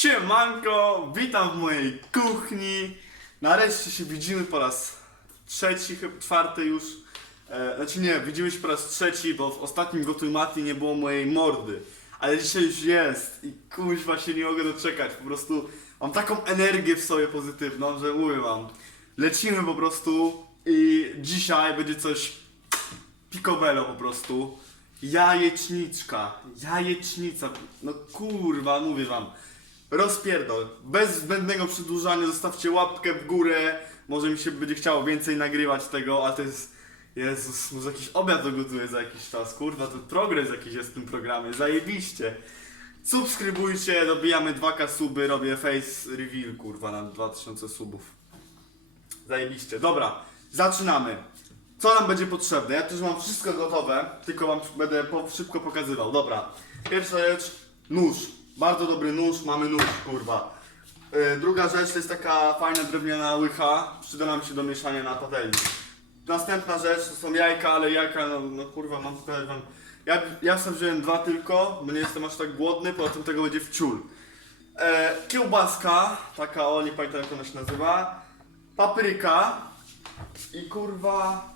Siemanko, witam w mojej kuchni. Nareszcie się widzimy po raz trzeci, chyba czwarty już. E, znaczy nie, widzimy się po raz trzeci, bo w ostatnim Gotuj Mati nie było mojej mordy. Ale dzisiaj już jest i kuźwa się nie mogę doczekać. Po prostu mam taką energię w sobie pozytywną, że mówię wam. Lecimy po prostu i dzisiaj będzie coś picobello po prostu. Jajeczniczka, jajecznica, no kurwa, mówię wam. Rozpierdol. Bez zbędnego przedłużania zostawcie łapkę w górę. Może mi się będzie chciało więcej nagrywać tego, a to jest... Jezus, może jakiś obiad dogotuję za jakiś czas. Kurwa, to progres jakiś jest w tym programie. Zajebiście. Subskrybujcie, dobijamy 2k suby, robię face reveal, kurwa, na 2000 subów. Zajebiście. Dobra, zaczynamy. Co nam będzie potrzebne? Ja też mam wszystko gotowe, tylko wam będę po, szybko pokazywał. Dobra. Pierwsza rzecz, nóż. Bardzo dobry nóż, mamy nóż, kurwa. Yy, druga rzecz to jest taka fajna drewniana łycha. Przyda nam się do mieszania na patelni. Następna rzecz to są jajka, ale jajka, no, no kurwa, mam tutaj wam... Ja, ja sobie wziąłem dwa tylko, bo nie jestem aż tak głodny, poza tym tego będzie w ciul. E, kiełbaska, taka o, nie pamiętam jak ona się nazywa. Papryka i kurwa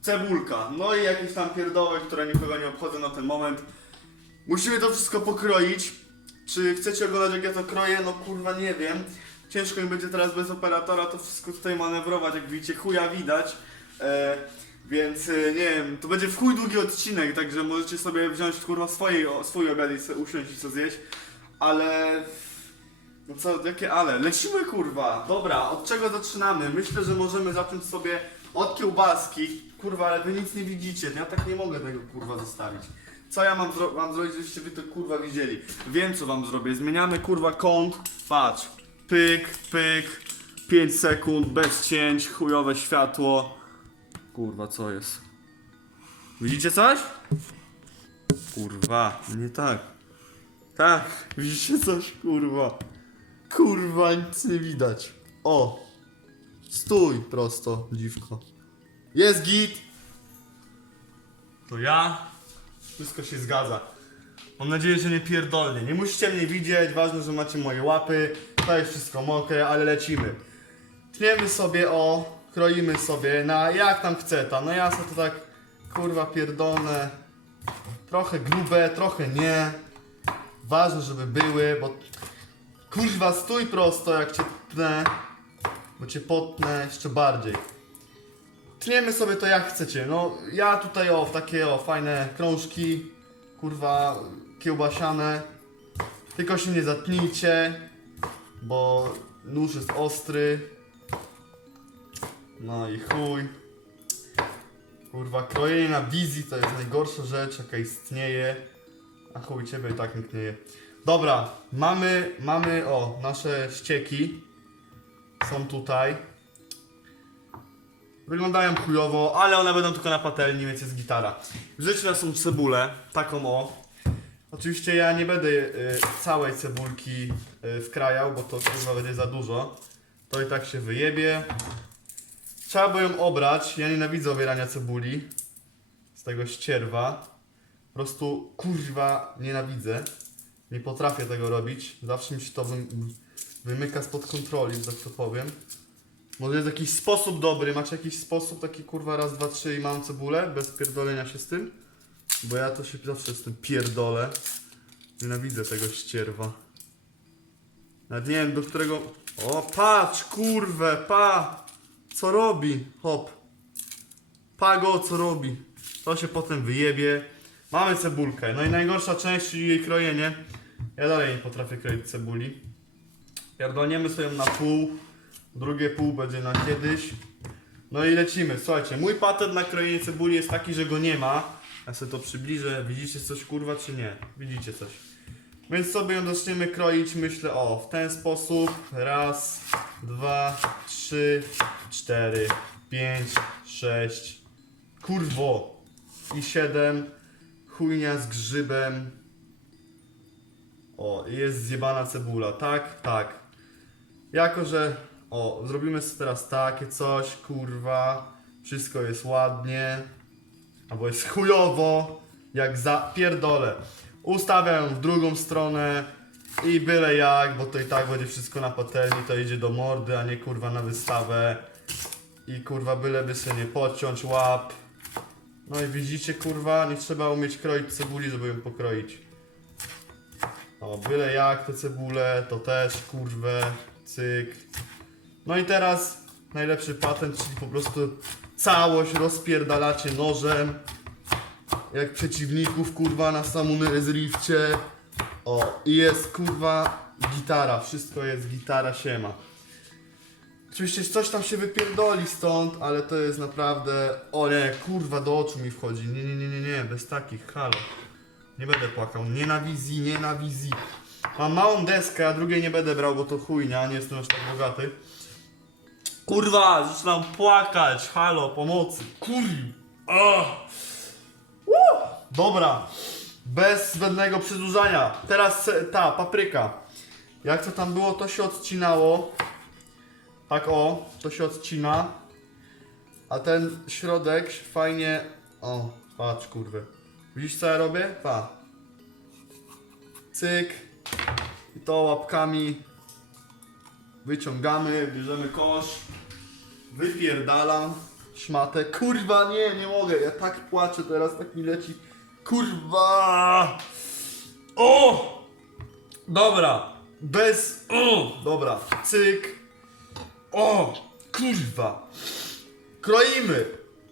cebulka. No i jakieś tam pierdoły, które nikogo nie obchodzą na ten moment. Musimy to wszystko pokroić. Czy chcecie oglądać jak ja to kroję? No kurwa nie wiem. Ciężko mi będzie teraz bez operatora to wszystko tutaj manewrować, jak widzicie chuja widać. E, więc e, nie wiem, to będzie w chuj długi odcinek, także możecie sobie wziąć kurwa swojej, o, swój obiad i usiąść i co zjeść. Ale... No co, jakie ale? Lecimy kurwa! Dobra, od czego zaczynamy? Myślę, że możemy zacząć sobie od kiełbaski. Kurwa, ale wy nic nie widzicie, ja tak nie mogę tego kurwa zostawić. Co ja mam, zro- mam zrobić, żebyście wy to kurwa widzieli? Wiem co wam zrobię, zmieniamy kurwa kąt, patrz. Pyk, pyk, 5 sekund, bez cięć, chujowe światło. Kurwa, co jest? Widzicie coś? Kurwa, nie tak. Tak, widzicie coś? Kurwa. Kurwa, nic nie widać. O! Stój prosto, dziwko. Jest git! To ja. Wszystko się zgadza. Mam nadzieję, że nie pierdolnie. Nie musicie mnie widzieć, ważne, że macie moje łapy. To jest wszystko mokre, ale lecimy. Tniemy sobie o, kroimy sobie na jak tam chce tam. No ja sobie to tak kurwa pierdolne. Trochę grube, trochę nie. Ważne, żeby były, bo Kurwa, stój prosto, jak cię tnę, bo cię potnę jeszcze bardziej. Tniemy sobie to jak chcecie. No, ja tutaj o, takie o, fajne krążki, kurwa, kiełbasiane. Tylko się nie zatnijcie, bo nóż jest ostry. No i chuj. Kurwa, krojenie na wizji to jest najgorsza rzecz, jaka istnieje. A chuj, ciebie i tak nikt nie je. Dobra, mamy, mamy, o, nasze ścieki są tutaj. Wyglądają chujowo, ale one będą tylko na patelni, więc jest gitara. Rzeczy są cebulę, taką o. Oczywiście ja nie będę y, całej cebulki y, wkrajał, bo to kurwa będzie za dużo. To i tak się wyjebie. Trzeba by ją obrać, ja nienawidzę obierania cebuli. Z tego ścierwa. Po prostu kurwa nienawidzę. Nie potrafię tego robić. Zawsze mi się to wy, wymyka spod kontroli, że tak to powiem. Może jest jakiś sposób dobry, macie jakiś sposób taki kurwa raz, dwa, trzy i mam cebulę bez pierdolenia się z tym? Bo ja to się zawsze z tym pierdolę. Nienawidzę tego ścierwa. Nawet nie wiem do którego... O patrz kurwę, pa! Co robi? Hop. Pa go co robi. To się potem wyjebie. Mamy cebulkę. No i najgorsza część, czyli jej krojenie. Ja dalej nie potrafię kroić cebuli. Pierdolniemy sobie ją na pół. Drugie pół będzie na kiedyś. No i lecimy. Słuchajcie, mój patent na krojenie cebuli jest taki, że go nie ma. Ja sobie to przybliżę. Widzicie coś kurwa czy nie? Widzicie coś. Więc sobie ją zaczniemy kroić, myślę, o, w ten sposób. Raz, dwa, trzy, cztery, pięć, sześć. Kurwo. I siedem. Chujnia z grzybem. O, jest zjebana cebula. Tak, tak. Jako, że... O, zrobimy teraz takie coś, kurwa. Wszystko jest ładnie. Albo jest chujowo. Jak za pierdolę. Ustawiam w drugą stronę. I byle jak, bo to i tak będzie wszystko na patelni, to idzie do mordy, a nie kurwa na wystawę. I kurwa byleby sobie nie podciąć łap. No i widzicie kurwa, nie trzeba umieć kroić cebuli, żeby ją pokroić. O, byle jak te cebule, to też kurwę, cyk. No i teraz najlepszy patent, czyli po prostu całość rozpierdalacie nożem. Jak przeciwników kurwa na samym zrifcie. O, i jest kurwa gitara, wszystko jest gitara siema. Oczywiście coś tam się wypierdoli stąd, ale to jest naprawdę... O nie, kurwa do oczu mi wchodzi. Nie, nie, nie, nie, nie, bez takich, halo. Nie będę płakał, nie na wizji, nie na wizji. Mam małą deskę, a drugiej nie będę brał, bo to chujnia, nie jestem aż tak bogaty. Kurwa, zaczynam płakać, halo, pomocy. Kurwa. Dobra, bez zbędnego przedłużania. Teraz ta papryka. Jak to tam było, to się odcinało. Tak o, to się odcina. A ten środek fajnie. O, patrz kurwy. Widzisz co ja robię? Pa. Cyk. I to łapkami wyciągamy, bierzemy kosz. Wypierdalam szmatę. Kurwa, nie, nie mogę. Ja tak płaczę teraz, tak mi leci. Kurwa! O! Dobra. Bez. O! Dobra. Cyk. O! Kurwa. Kroimy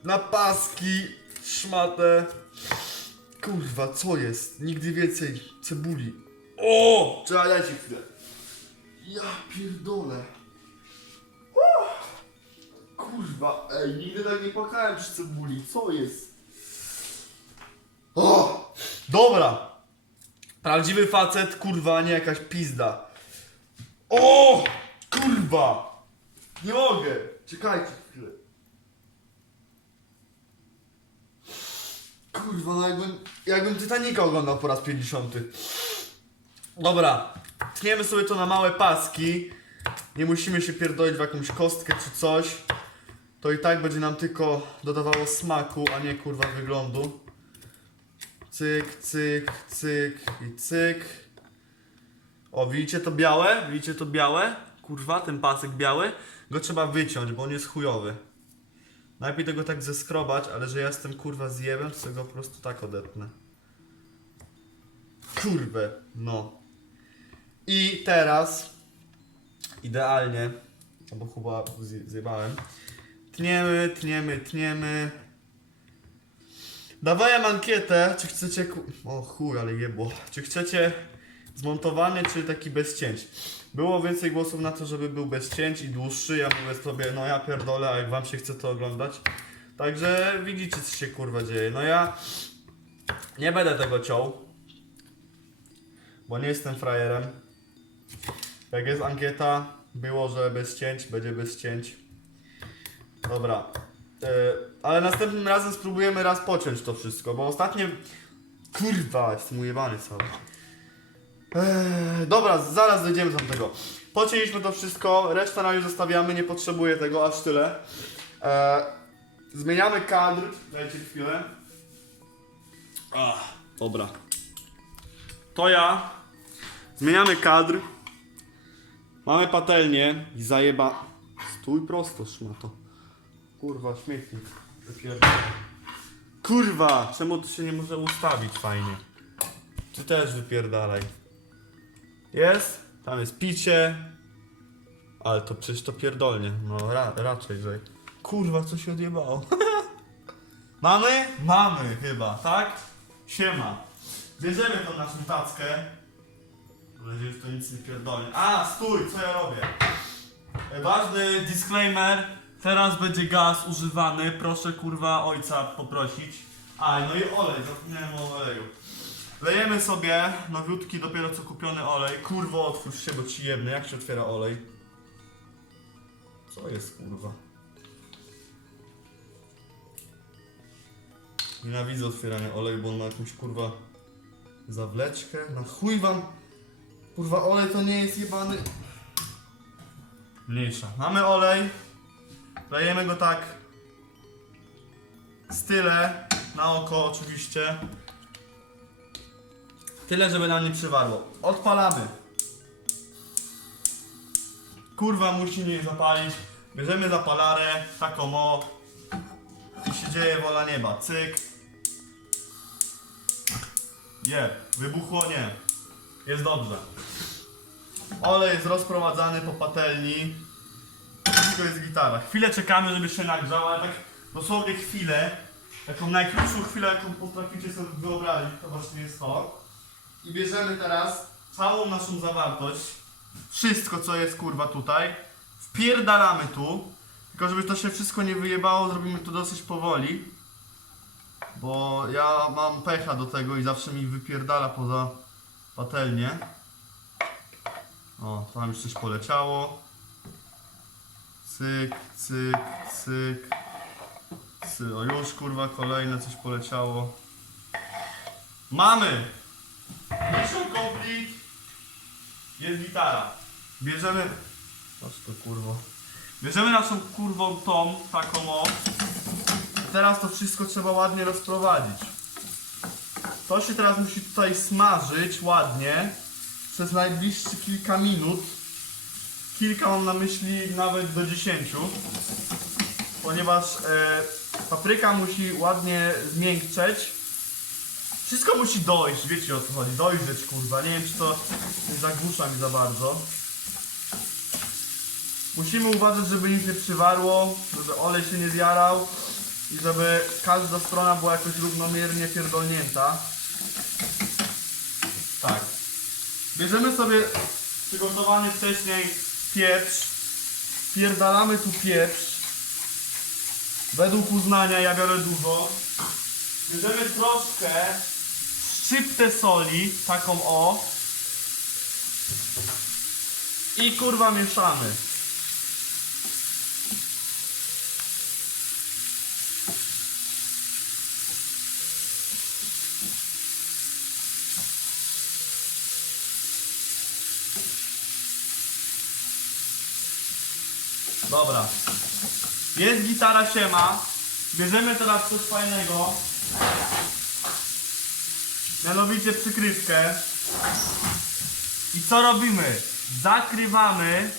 na paski szmatę. Kurwa, co jest? Nigdy więcej cebuli. O! Trzeba dać chwilę. Ja pierdolę. Kurwa, ej, nigdy tak nie płakałem przy cebuli, co jest? O! Dobra! Prawdziwy facet, kurwa, nie jakaś pizda. O! Kurwa! Nie mogę! Czekajcie chwilę. Kurwa, no jakbym, jakbym Titanica oglądał po raz 50. Dobra, tniemy sobie to na małe paski. Nie musimy się pierdolić w jakąś kostkę czy coś. To i tak będzie nam tylko dodawało smaku, a nie kurwa wyglądu. Cyk, cyk, cyk i cyk. O, widzicie to białe? Widzicie to białe? Kurwa, ten pasek biały. Go trzeba wyciąć, bo on jest chujowy. Najpierw tego tak zeskrobać, ale że ja jestem kurwa zjebem, to go po prostu tak odetnę. Kurwę, no. I teraz idealnie, albo chyba zje- zjebałem. Tniemy, tniemy, tniemy. Dawałem ankietę, czy chcecie. O chuj, ale jebło. Czy chcecie zmontowany, czy taki bez cięć? Było więcej głosów na to, żeby był bez cięć i dłuższy. Ja mówię sobie, no ja pierdolę, a jak wam się chce to oglądać. Także widzicie, co się kurwa dzieje. No ja nie będę tego ciął, bo nie jestem frajerem. Jak jest ankieta, było, że bez cięć, będzie bez cięć. Dobra. E, ale następnym razem spróbujemy raz pociąć to wszystko, bo ostatnie... Kurwa, jestem ujebany cały. Eee, dobra, zaraz dojdziemy do tego. Pocięliśmy to wszystko, reszta na już zostawiamy, nie potrzebuję tego, aż tyle. Eee, zmieniamy kadr. Dajcie chwilę. Ach, dobra. To ja. Zmieniamy kadr. Mamy patelnię i zajeba... Stój prosto, szmato. Kurwa, śmietnik. Kurwa, czemu to się nie może ustawić fajnie? Ty też wypierdalaj. Jest? Tam jest picie. Ale to przecież to pierdolnie. No ra raczej, że... Kurwa, co się odjebało? Mamy? Mamy chyba, tak? Siema. Bierzemy tą naszą tackę. Nadzieję, że to nic nie pierdolnie. A, stój, co ja robię? E, Ważny disclaimer. Teraz będzie gaz używany. Proszę kurwa ojca poprosić. A, no i olej, zapomniałem o oleju. Lejemy sobie nowiutki, dopiero co kupiony olej. Kurwo, otwórz się, bo ci. Jak się otwiera olej? Co jest kurwa? Nienawidzę otwierania oleju, bo on ma jakąś kurwa zawleczkę. Na chuj wam kurwa olej to nie jest jebany. Mniejsza. Mamy olej. Lejemy go tak z tyle, na oko oczywiście. Tyle, żeby nam nie przywarło. Odpalamy. kurwa musi nie zapalić. Bierzemy zapalarę, taką o. I się dzieje wola nieba. Cyk. Je, wybuchło? Nie. Jest dobrze. Olej jest rozprowadzany po patelni. Wszystko jest gitara. Chwilę czekamy, żeby się nagrzał, ale tak dosłownie chwilę. Taką najkrótszą chwilę, jaką potraficie sobie wyobrazić, to właśnie jest to. I bierzemy teraz całą naszą zawartość, wszystko co jest kurwa tutaj, wpierdalamy tu, tylko żeby to się wszystko nie wyjebało, zrobimy to dosyć powoli. Bo ja mam pecha do tego i zawsze mi wypierdala poza patelnię. O, tam już coś poleciało. Cyk, cyk, cyk. Cy, o już kurwa kolejne coś poleciało. Mamy! Mission complete. Jest gitara. Bierzemy. Patrz to kurwo. Bierzemy naszą kurwą tą, taką o. Teraz to wszystko trzeba ładnie rozprowadzić. To się teraz musi tutaj smażyć ładnie przez najbliższe kilka minut. Kilka mam na myśli nawet do 10. Ponieważ e, papryka musi ładnie zmiękczeć. Wszystko musi dojść, wiecie o co chodzi, dojrzeć kurwa, nie wiem czy to zagłusza mi za bardzo. Musimy uważać, żeby nic nie przywarło, żeby olej się nie zjarał i żeby każda strona była jakoś równomiernie pierdolnięta. Tak. Bierzemy sobie przygotowany wcześniej pieprz, pierdalamy tu pieprz. Według uznania ja biorę dużo. Bierzemy troszkę szczyptę soli, taką o. I kurwa mieszamy. Dobra. Jest gitara siema. Bierzemy teraz coś fajnego. Mianowicie przykrywkę. I co robimy? Zakrywamy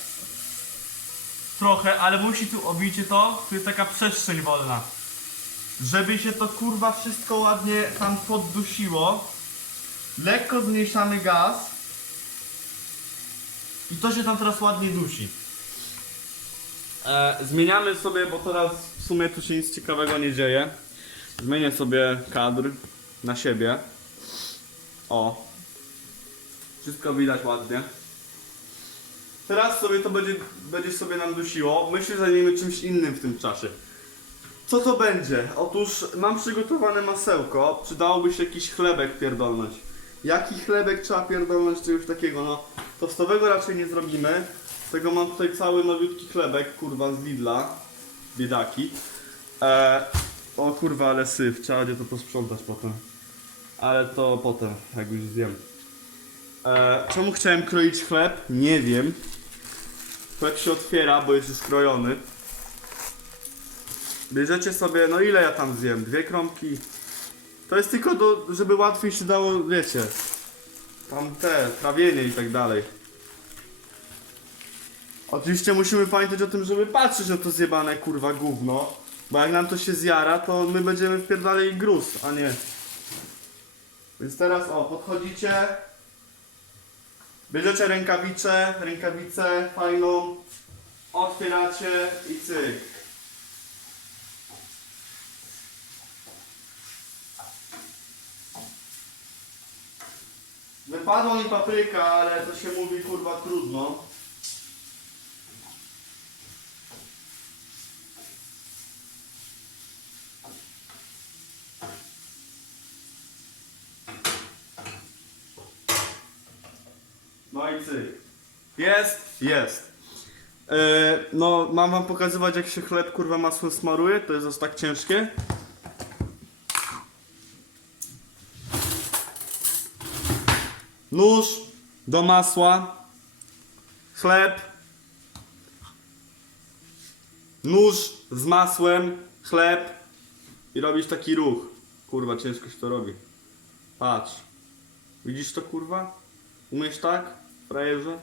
trochę, ale musi tu obicie to, tu jest taka przestrzeń wolna. Żeby się to kurwa wszystko ładnie tam poddusiło. Lekko zmniejszamy gaz. I to się tam teraz ładnie dusi. E, zmieniamy sobie, bo teraz w sumie tu się nic ciekawego nie dzieje. Zmienię sobie kadr na siebie. O. Wszystko widać ładnie. Teraz sobie to będzie, będzie sobie nam dusiło. My się zajmiemy czymś innym w tym czasie. Co to będzie? Otóż mam przygotowane masełko. Przydałoby się jakiś chlebek pierdolnąć. Jaki chlebek trzeba pierdolnąć czegoś takiego? No, tostowego raczej nie zrobimy. Tego mam tutaj cały nowiutki chlebek, kurwa, z Lidla. Biedaki. E, o kurwa, ale syf. Trzeba będzie to posprzątać potem. Ale to potem, jak już zjem. E, czemu chciałem kroić chleb? Nie wiem. Chleb się otwiera, bo jest już krojony. Bierzecie sobie, no ile ja tam zjem? Dwie kromki. To jest tylko do, żeby łatwiej się dało, wiecie, tam te, trawienie i tak dalej. Oczywiście musimy pamiętać o tym, żeby patrzeć na to zjebane kurwa gówno. Bo jak nam to się zjara, to my będziemy wpierdalali gruz, a nie. Więc teraz o, podchodzicie. Bierzecie rękawice, rękawicę fajną. Otwieracie i cyk. Wypadła mi papryka, ale to się mówi kurwa trudno. No. Jest? Jest. E, no, mam wam pokazywać jak się chleb kurwa masłem smaruje, to jest aż tak ciężkie. Nóż do masła. Chleb. Nóż z masłem, chleb i robisz taki ruch. Kurwa, ciężko się to robi. Patrz. Widzisz to kurwa? Umiesz tak? Frajerze?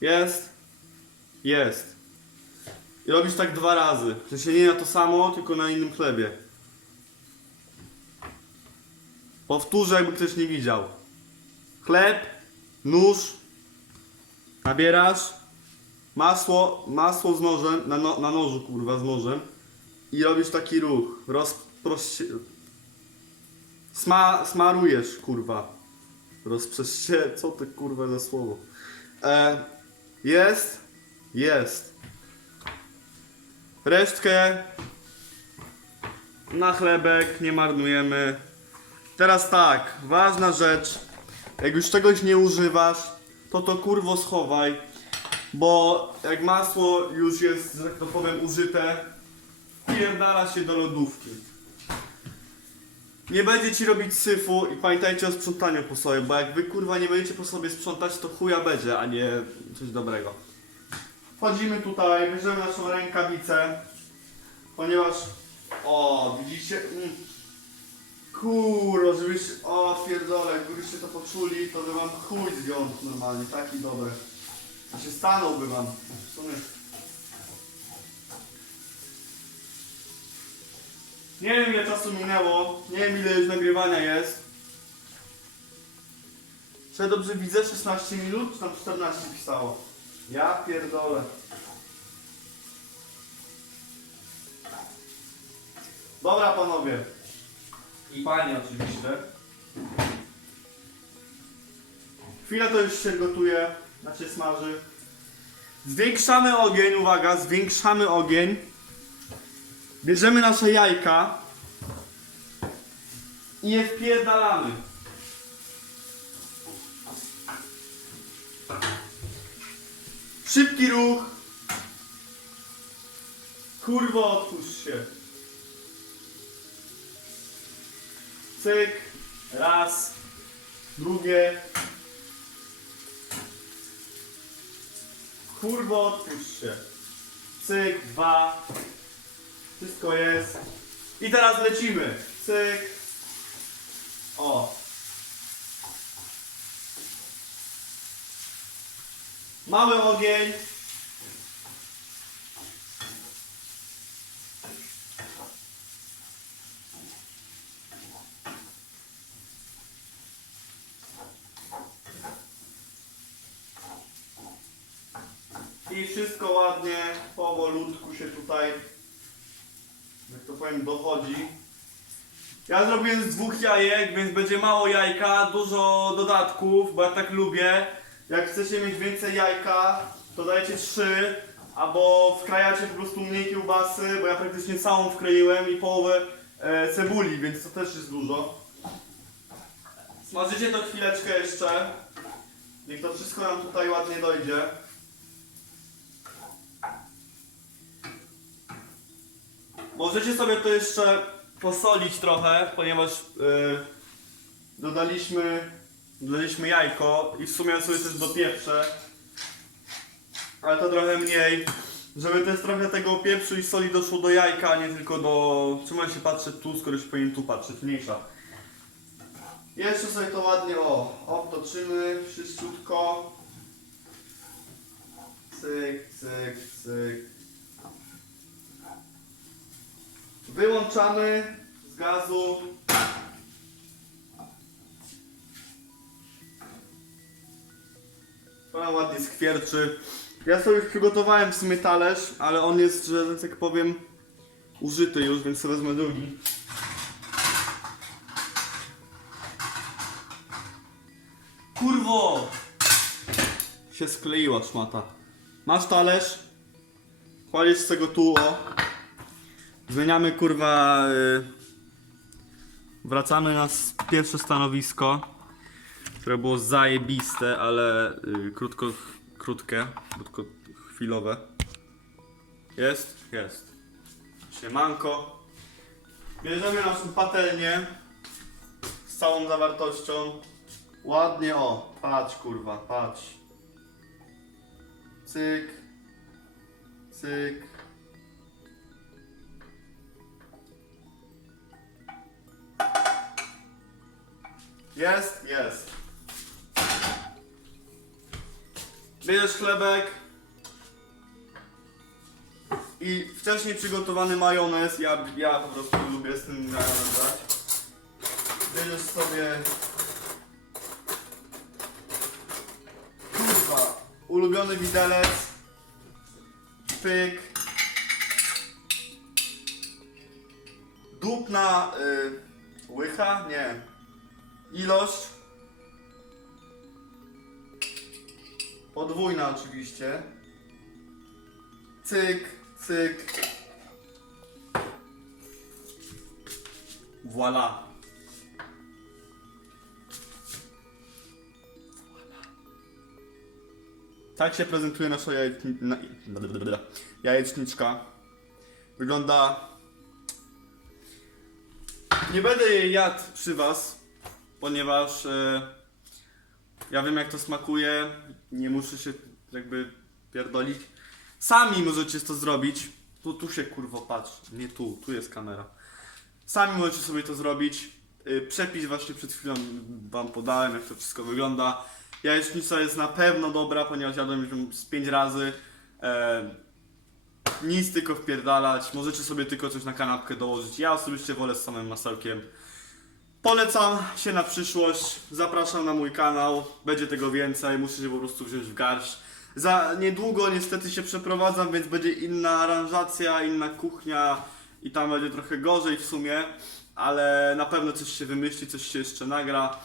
Jest. Jest. I robisz tak dwa razy. W sensie nie na to samo, tylko na innym chlebie. Powtórzę, jakby ktoś nie widział. Chleb, nóż, nabierasz, masło, masło z nożem, na, no, na nożu kurwa z nożem i robisz taki ruch. Rozproście... Sma, smarujesz kurwa. Rozprzeście... Co to kurwa za słowo? E, jest, jest. Resztkę na chlebek nie marnujemy. Teraz tak, ważna rzecz. Jak już czegoś nie używasz, to to kurwo schowaj. Bo jak masło już jest, że tak to powiem, użyte, pierdala się do lodówki. Nie będzie ci robić syfu i pamiętajcie o sprzątaniu po sobie, bo jak wy kurwa nie będziecie po sobie sprzątać, to chuja będzie, a nie coś dobrego. Wchodzimy tutaj, bierzemy naszą rękawicę, ponieważ... O, widzicie? Mm. Kurwa, żebyś... O, pierdolę, jakbyście to poczuli, to by wam chuj zdjął normalnie, taki dobry. Się stanąłby wam. W sumie... Nie wiem ile czasu minęło, nie wiem ile już nagrywania jest. Czy ja dobrze widzę? 16 minut? Czy tam 14 pisało? Ja pierdolę. Dobra panowie. I panie oczywiście. Chwilę to już się gotuje, znaczy smaży. Zwiększamy ogień, uwaga, zwiększamy ogień. Bierzemy nasze jajka i je wpierdalamy. Szybki ruch. Kurwa, otwórz się. Cyk. Raz. Drugie. Kurwa, otwórz się. Cyk. Dwa. Wszystko jest. I teraz lecimy. Cyk. O. Mały ogień. I wszystko ładnie, powolutku się tutaj, to powiem, dochodzi. Ja zrobiłem z dwóch jajek, więc będzie mało jajka, dużo dodatków, bo ja tak lubię. Jak chcecie mieć więcej jajka, to dajecie trzy, albo wkrajacie po prostu mniej kiełbasy, bo ja praktycznie całą wkroiłem i połowę e, cebuli, więc to też jest dużo. Smażycie to chwileczkę jeszcze. Niech to wszystko nam tutaj ładnie dojdzie. Możecie sobie to jeszcze posolić trochę, ponieważ yy, dodaliśmy, dodaliśmy jajko i w sumie sobie też dopieprzę. Ale to trochę mniej. Żeby też trochę tego pieprzu i soli doszło do jajka, a nie tylko do... Czemu ja się patrzę tu, skoro się powinien tu patrzeć, mniejsza. Jeszcze sobie to ładnie, o, obtoczymy wszyściutko. Cyk, cyk, cyk. Wyłączamy z gazu. To nam ładnie skwierczy. Ja sobie przygotowałem w sumie talerz, ale on jest, że tak powiem, użyty już, więc wezmę drugi. Kurwo! Się skleiła szmata. Masz talerz? Kładziesz z tego tu, o. Zmieniamy kurwa. y, Wracamy na pierwsze stanowisko, które było zajebiste, ale y, krótko, krótkie, krótko chwilowe. Jest? Jest. Siemanko. Bierzemy naszą patelnię z całą zawartością. Ładnie, o, patrz kurwa, patrz. Cyk. Cyk. Jest, jest. Bierzesz chlebek. I wcześniej przygotowany majonez, ja, ja po prostu lubię z tym majonez dać. Bierzesz sobie... Kurwa, ulubiony widelec. Pyk. Dupna y, łycha? Nie. Ilość. Podwójna oczywiście. Cyk, cyk. Voila. Tak się prezentuje nasza jajeczni... na- jajeczniczka. Wygląda... Nie będę jej jadł przy was, ponieważ e, ja wiem jak to smakuje, nie muszę się jakby pierdolić. Sami możecie to zrobić. Tu, tu się kurwo patrz, nie tu, tu jest kamera. Sami możecie sobie to zrobić. Y, Przepis właśnie przed chwilą wam podałem, jak to wszystko wygląda. Jajecznica jest na pewno dobra, ponieważ jadłem ją z 5 razy. E, nic tylko wpierdalać. Możecie sobie tylko coś na kanapkę dołożyć. Ja osobiście wolę z samym masełkiem. Polecam się na przyszłość. Zapraszam na mój kanał. Będzie tego więcej. Muszę się po prostu wziąć w garść. Za niedługo niestety się przeprowadzam, więc będzie inna aranżacja, inna kuchnia i tam będzie trochę gorzej w sumie, ale na pewno coś się wymyśli, coś się jeszcze nagra.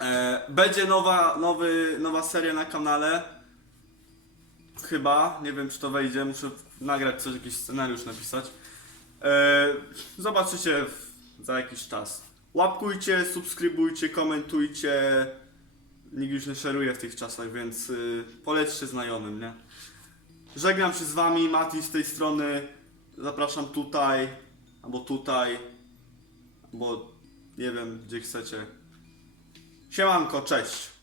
E, będzie nowa, nowy, nowa seria na kanale. Chyba, nie wiem czy to wejdzie, muszę nagrać coś, jakiś scenariusz napisać. E, zobaczycie za jakiś czas. Łapkujcie, subskrybujcie, komentujcie. Nikt już nie szeruje w tych czasach, więc y, polećcie znajomym, nie? Żegnam się z wami, Mati z tej strony. Zapraszam tutaj, albo tutaj, albo nie wiem gdzie chcecie. Siemanko, cześć!